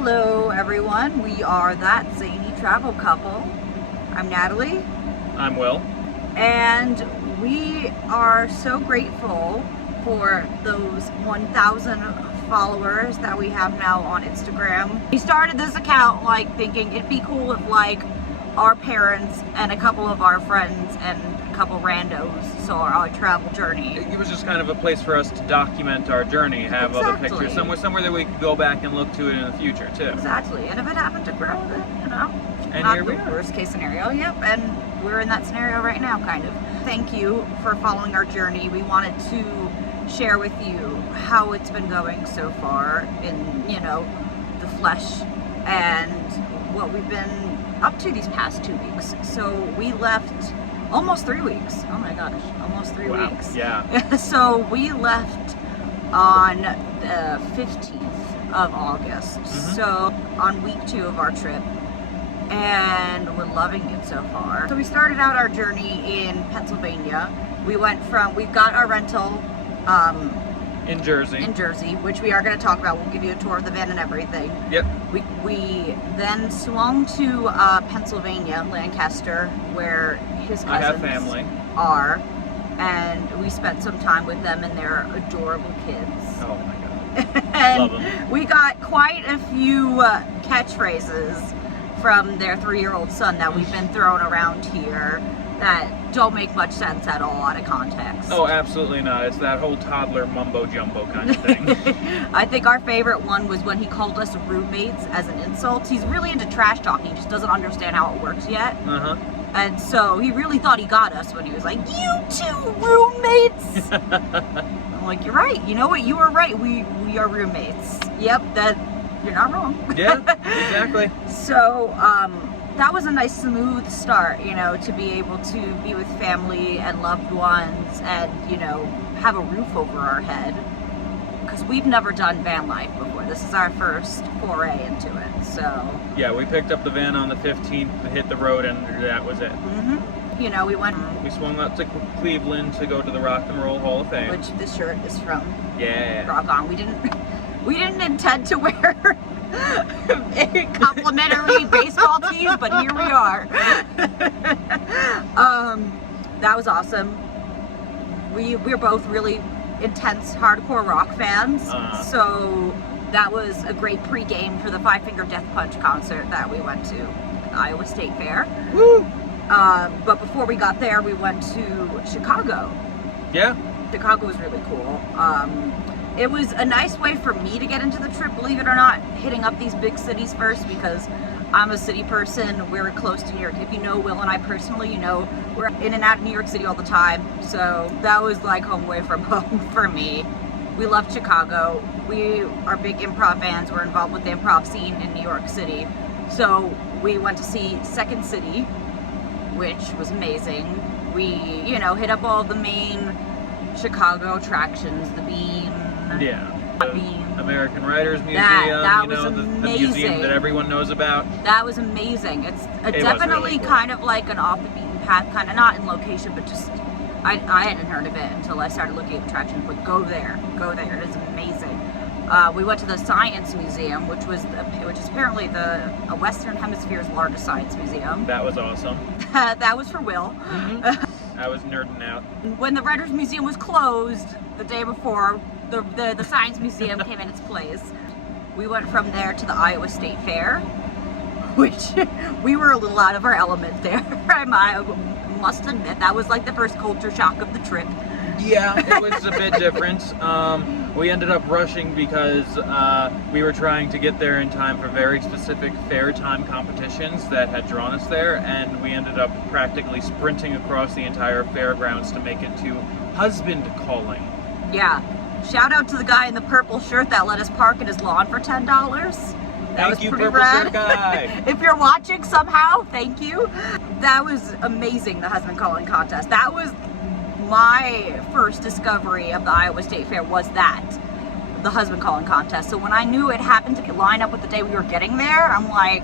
Hello everyone, we are That Zany Travel Couple. I'm Natalie. I'm Will. And we are so grateful for those 1,000 followers that we have now on Instagram. We started this account thinking it'd be cool if our parents and a couple of our friends and a couple randos saw our travel journey. It was just kind of a place for us to document our journey, have other pictures, somewhere that we could go back and look to it in the future too. Exactly, and if it happened to grow, then and not here the we are. worst case scenario. Yep, and we're in that scenario right now, kind of. Thank you for following our journey. We wanted to share with you how it's been going so far in, the flesh and what we've been up to these past 2 weeks. So we left almost 3 weeks. Oh my gosh, almost 3 weeks. Yeah. So we left on the 15th of August. So on week 2 of our trip, and we're loving it so far. So we started out our journey in Pennsylvania. We got our rental in Jersey, which we are going to talk about. We'll give you a tour of the van and everything. Yep. We then swung to Pennsylvania, Lancaster, where his cousins are, and we spent some time with them and their adorable kids. Oh my god. And love them. We got quite a few catchphrases from their 3-year-old son that we've been throwing around here that don't make much sense at all out of context. Oh, absolutely not. It's that whole toddler mumbo jumbo kind of thing. I think our favorite one was when he called us roommates as an insult. He's really into trash talking, he just doesn't understand how it works yet. And so he really thought he got us when he was like, "You two roommates." I'm like, "You're right. You know what? You were right. We are roommates." Yep, you're not wrong. Yeah, exactly. So that was a nice smooth start, to be able to be with family and loved ones and, have a roof over our head. Because we've never done van life before. This is our first foray into it, so. Yeah, we picked up the van on the 15th, hit the road, and that was it. We We swung up to Cleveland to go to the Rock and Roll Hall of Fame. which this shirt is from. Yeah. Rock on. We didn't intend to wear complimentary baseball tees, but here we are. That was awesome. We're both really intense hardcore rock fans, so that was a great pregame for the Five Finger Death Punch concert that we went to at the Iowa State Fair. Woo! But before we got there, we went to Chicago. Yeah. Chicago was really cool. It was a nice way for me to get into the trip, believe it or not, hitting up these big cities first, because I'm a city person. We're close to New York. If you know Will and I personally, we're in and out of New York City all the time. So that was like home away from home for me. We loved Chicago. We are big improv fans. We're involved with the improv scene in New York City. So we went to see Second City, which was amazing. We, hit up all the main Chicago attractions, the Bean. Yeah. The Bean. American Writers Museum, That was the museum that everyone knows about. That was amazing. It definitely really cool. kind of like an off the beaten path, kind of not in location, but just I hadn't heard of it until I started looking at attractions. But go there, it is amazing. We went to the Science Museum, which is apparently the Western Hemisphere's largest science museum. That was awesome. That was for Will. I was nerding out. When the Writers Museum was closed the day before, the Science Museum came in its place. We went from there to the Iowa State Fair, which we were a little out of our element there. I must admit, that was like the first culture shock of the trip. Yeah, it was a bit different. We ended up rushing because we were trying to get there in time for very specific fair time competitions that had drawn us there, and we ended up practically sprinting across the entire fairgrounds to make it to husband calling. Yeah. Shout out to the guy in the purple shirt that let us park in his lawn for $10. That was Thank you, pretty purple rad. shirt guy. If you're watching somehow, thank you. That was amazing, the husband calling contest. That was my first discovery of the Iowa State Fair, was the husband calling contest. So when I knew it happened to line up with the day we were getting there, I'm like,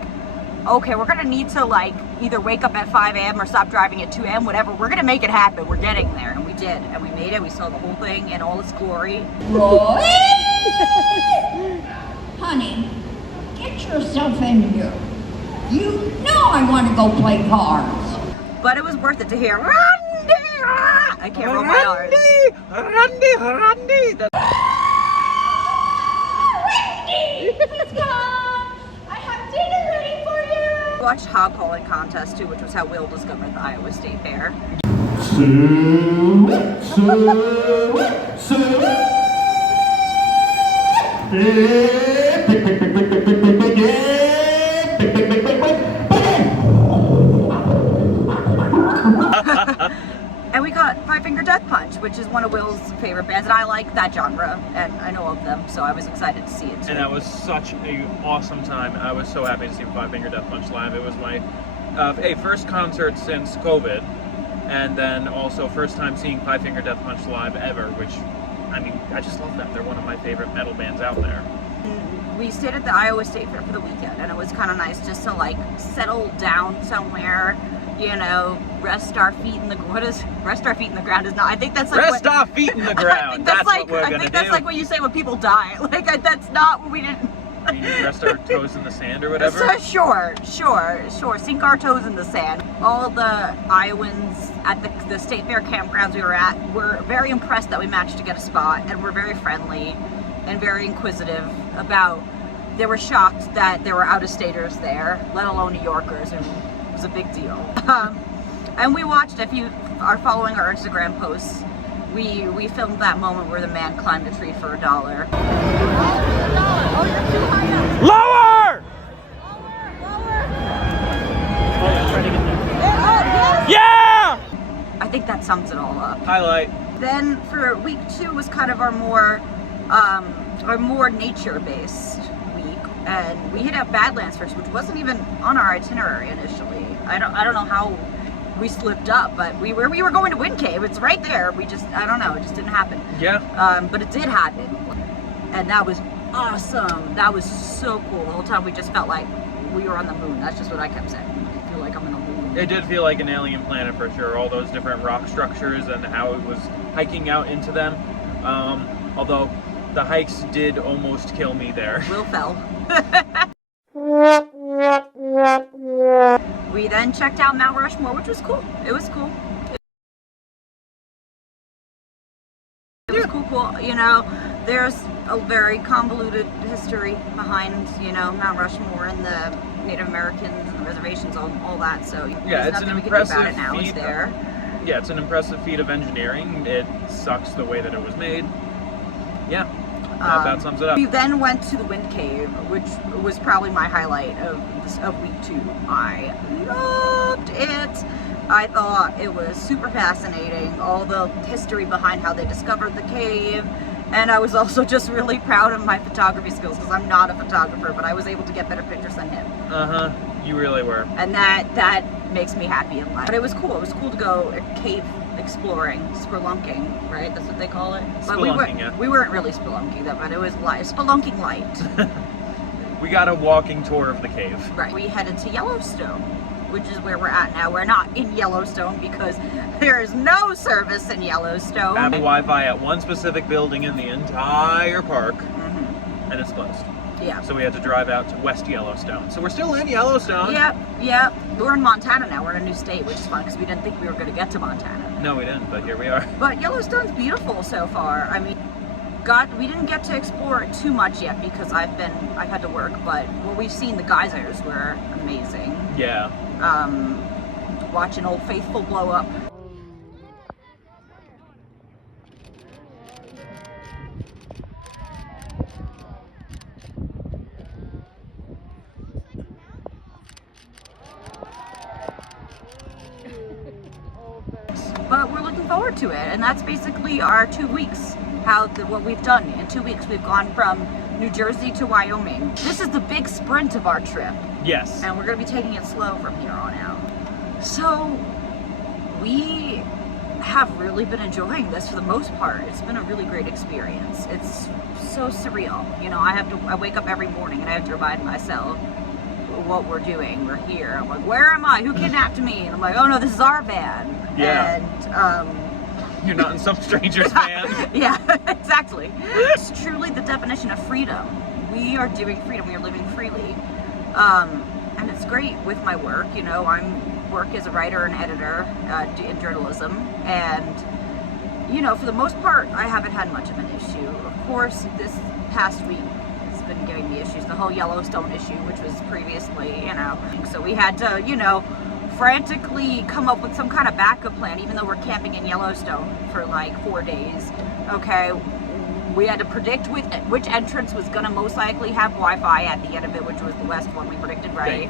okay, we're gonna need to either wake up at 5 a.m. or stop driving at 2 a.m., whatever. We're gonna make it happen. We're getting there. And we did. And we made it. We saw the whole thing in all its glory. Honey, get your yourself in here. You know I want to go play cards. But it was worth it to hear, Randy! I can't roll my R's. Randy! Randy, please come. I have dinner ready for you. We watched hog calling contest too, which was how Will discovered the Iowa State Fair. And we got Five Finger Death Punch, which is one of Will's favorite bands, and I like that genre, and I know of them, so I was excited to see it too. And that was such an awesome time. I was so happy to see Five Finger Death Punch live. It was my first concert since COVID, and then also first time seeing Five Finger Death Punch live ever, which, I mean, I just love them. They're one of my favorite metal bands out there. We stayed at the Iowa State Fair for the weekend, and it was kind of nice just to like settle down somewhere, you know, rest our feet in the rest our feet in the ground is not. I think that's like rest our feet in the ground. That's like, what we're gonna do. I think that's like what you say when people die. Like that's not what we didn't. You rest our toes in the sand or whatever. So, sure. Sink our toes in the sand. All the Iowans at the state fair campgrounds we were at were very impressed that we managed to get a spot, and were very friendly and very inquisitive about. They were shocked that there were out-of-staters there, let alone New Yorkers, and it was a big deal. And we watched, if you are following our Instagram posts, we filmed that moment where the man climbed a tree for $1. Oh, you're too high up. Lower! Yeah! I think that sums it all up. Highlight. Then for week 2 was kind of our more nature-based week, and we hit up Badlands first, which wasn't even on our itinerary initially. I don't know how we slipped up, but we were going to Wind Cave. It's right there. I don't know. It just didn't happen. Yeah. But it did happen, and that was awesome. That was so cool. The whole time we just felt like we were on the moon. That's just what I kept saying. I feel like I'm on the moon. It did feel like an alien planet for sure. All those different rock structures and how it was hiking out into them. Although the hikes did almost kill me there. Will fell. We then checked out Mount Rushmore, which was cool. It was cool. It was cool. You know, there's a very convoluted history behind, you know, Mount Rushmore and the Native Americans and the reservations, all that. So yeah, it's an impressive about it now. It's there. Yeah, it's an impressive feat of engineering. It sucks the way that it was made. Yeah. That about sums it up. We then went to the Wind Cave, which was probably my highlight of week 2. I loved it. I thought it was super fascinating, all the history behind how they discovered the cave, and I was also just really proud of my photography skills, because I'm not a photographer, but I was able to get better pictures than him. You really were. And that makes me happy in life. But it was cool. It was cool to go cave exploring, spelunking, right? That's what they call it. But we weren't really spelunking, but it was spelunking light. We got a walking tour of the cave. Right. We headed to Yellowstone, which is where we're at now. We're not in Yellowstone because there is no service in Yellowstone. I have Wi-Fi at one specific building in the entire park, and it's closed. Yeah. So we had to drive out to West Yellowstone. So we're still in Yellowstone. Yep. We're in Montana now. We're in a new state, which is fun because we didn't think we were going to get to Montana. No, we didn't, but here we are. But Yellowstone's beautiful so far. I mean, we didn't get to explore it too much yet because I've had to work, but what we've seen, the geysers were amazing. Yeah. Watching Old Faithful blow up. But we're looking forward to it, and that's basically our 2 weeks. What we've done in 2 weeks. We've gone from New Jersey to Wyoming. This is the big sprint of our trip. Yes. And we're going to be taking it slow from here on out. So we have really been enjoying this for the most part. It's been a really great experience. It's so surreal. You know, I wake up every morning and I have to remind myself what we're doing. We're here. I'm like, where am I? Who kidnapped me? And I'm like, oh no, this is our van. Yeah. And you're not in some stranger's van. Yeah, exactly. It's truly the definition of freedom. We are doing freedom. We are living freely. And it's great with my work. You know, work as a writer and editor in journalism, and you know, for the most part, I haven't had much of an issue. Of course, this past week has been giving me issues. The whole Yellowstone issue, which was previously, you know, so we had to, you know, frantically come up with some kind of backup plan, even though we're camping in Yellowstone for like 4 days. Okay, we had to predict which entrance was going to most likely have Wi-Fi at the end of it, which was the west one we predicted, right?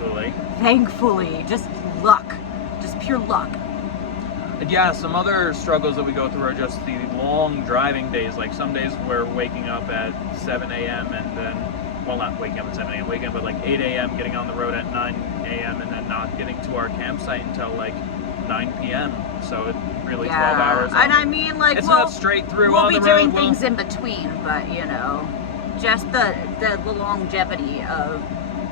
Thankfully, just luck, just pure luck. Yeah, some other struggles that we go through are just the long driving days. Like some days we're waking up at 7 a.m. and then, well, not waking up at 7 a.m., waking up at like 8 a.m., getting on the road at 9 a.m. and then not getting to our campsite until like 9 p.m. So it really 12 hours. And I mean, like, it's not straight through we'll on the road. We'll be doing things in between, but you know, just the longevity of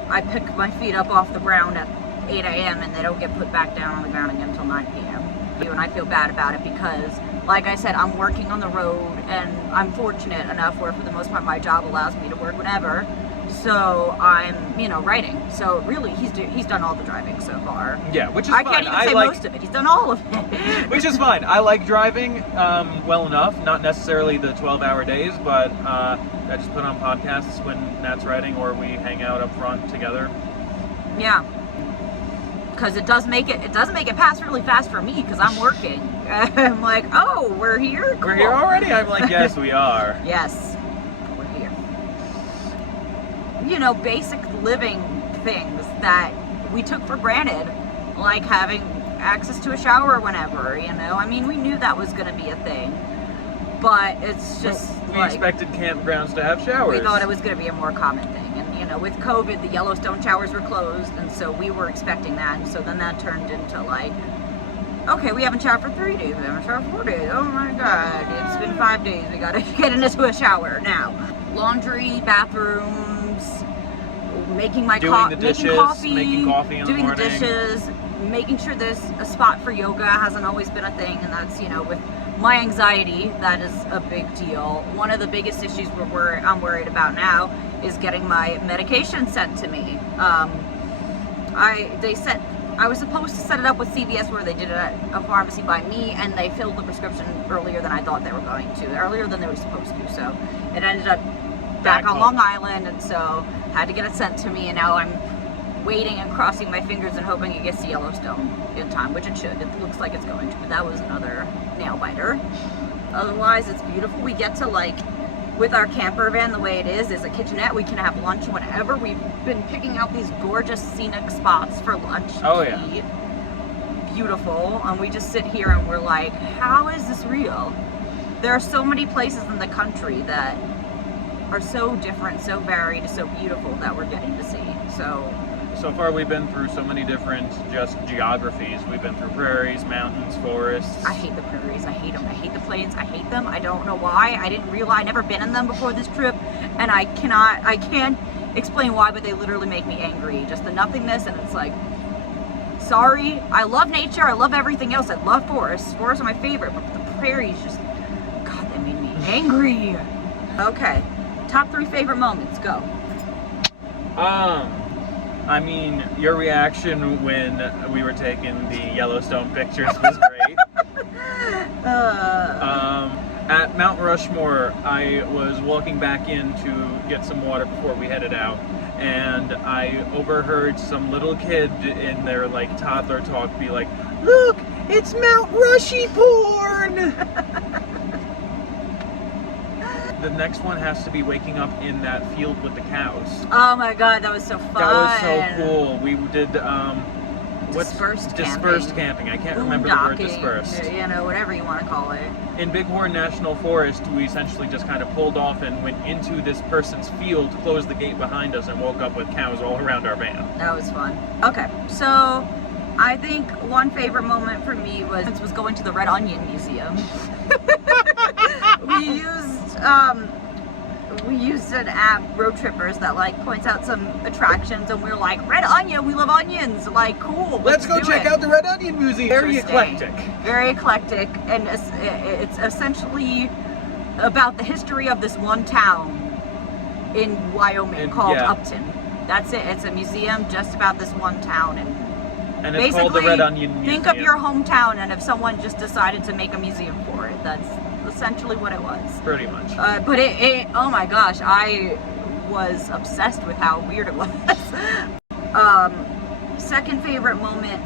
I pick my feet up off the ground at 8 a.m. and they don't get put back down on the ground again until 9 p.m. And I feel bad about it because, like I said, I'm working on the road and I'm fortunate enough where for the most part my job allows me to work whenever. So I'm, you know, writing. So really, he's done all the driving so far. Yeah, which is fine. I can't even say most of it. He's done all of it. Which is fine. I like driving well enough. Not necessarily the 12-hour days, but I just put on podcasts when Nat's writing or we hang out up front together. Yeah. Because it doesn't make it pass really fast for me because I'm working. I'm like, oh, we're here? Cool. We're here already? I'm like, yes, we are. Yes, we're here. You know, basic living things that we took for granted, like having access to a shower whenever, you know? I mean, we knew that was going to be a thing, but it's just we expected campgrounds to have showers. We thought it was going to be a more common thing. And, you know, with COVID, the Yellowstone showers were closed, and so we were expecting that. And so then that turned into like, okay, we haven't showered for 3 days, we haven't showered for 4 days. Oh my God, it's been 5 days. We got to get into a shower now. Laundry, bathrooms, making my coffee, making coffee in the morning, doing the dishes, making sure there's a spot for yoga hasn't always been a thing, and that's, you know, with my anxiety, that is a big deal. One of the biggest issues I'm worried about now is getting my medication sent to me. I was supposed to set it up with CVS where they did it at a pharmacy by me, and they filled the prescription earlier than I thought they were going to, earlier than they were supposed to. So it ended up back on Long Island, and so had to get it sent to me, and now I'm waiting and crossing my fingers and hoping it gets to Yellowstone in time, which it should. It looks like it's going to, but that was another nail biter. Otherwise, it's beautiful. We get to, like, with our camper van, the way it is a kitchenette. We can have lunch whenever. We've been picking out these gorgeous scenic spots for lunch. Oh, yeah. Eat. Beautiful. And we just sit here and we're like, how is this real? There are so many places in the country that are so different, so varied, so beautiful that we're getting to see. So far we've been through so many different just geographies. We've been through prairies, mountains, forests. I hate the prairies. I hate them. I hate the plains. I hate them. I don't know why. I didn't realize. I never been in them before this trip, and I can't explain why, but they literally make me angry. Just the nothingness, and it's like, sorry. I love nature. I love everything else. I love forests. Forests are my favorite, but the prairies just, God, they made me angry. Okay, top 3 favorite moments. Go. I mean, your reaction when we were taking the Yellowstone pictures was great. At Mount Rushmore, I was walking back in to get some water before we headed out, and I overheard some little kid in their, like, toddler talk be like, "Look, it's Mount Rushy porn!" The next one has to be waking up in that field with the cows. Oh my God, that was so fun. That was so cool. We did dispersed camping. I can't remember the word dispersed. You know, whatever you want to call it. In Bighorn National Forest, we essentially just kind of pulled off and went into this person's field, closed the gate behind us, and woke up with cows all around our van. That was fun. Okay, so I think one favorite moment for me was going to the Red Onion Museum. We used an app, Road Trippers, that like points out some attractions, and we're like, Red Onion, we love onions, like, cool. Let's go check out the Red Onion Museum. Very eclectic. Very eclectic, and it's essentially about the history of this one town in Wyoming called Upton. That's it. It's a museum just about this one town, and And it's called the Red Onion Museum. think of your hometown, and if someone just decided to make a museum for it, that's essentially what it was. Pretty much. But it oh my gosh, I was obsessed with how weird it was. Second favorite moment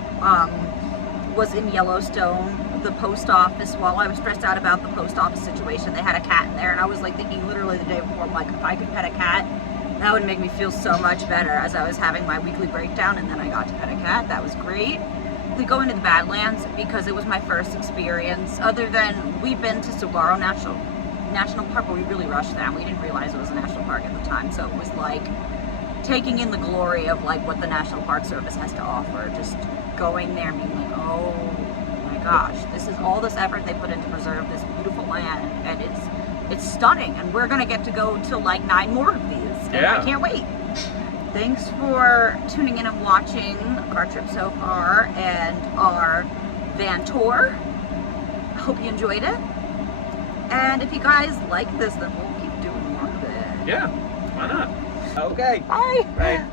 was in Yellowstone, the post office. While I was stressed out about the post office situation, they had a cat in there, and I was like thinking literally the day before, I'm like, if I could pet a cat, that would make me feel so much better, as I was having my weekly breakdown, and then I got to pet a cat. That was great. We go into the Badlands because it was my first experience, other than we've been to Saguaro National Park, but we really rushed that. We didn't realize it was a national park at the time, so it was like taking in the glory of like what the National Park Service has to offer. Just going there and being like, oh my gosh, this is all this effort they put in to preserve this beautiful land, and it's stunning, and we're gonna get to go to like 9 more of these. And Yeah. I can't wait. Thanks for tuning in and watching our trip so far and our van tour. Hope you enjoyed it. And if you guys like this, then we'll keep doing more of it. Yeah, why not? Okay. Bye. Bye.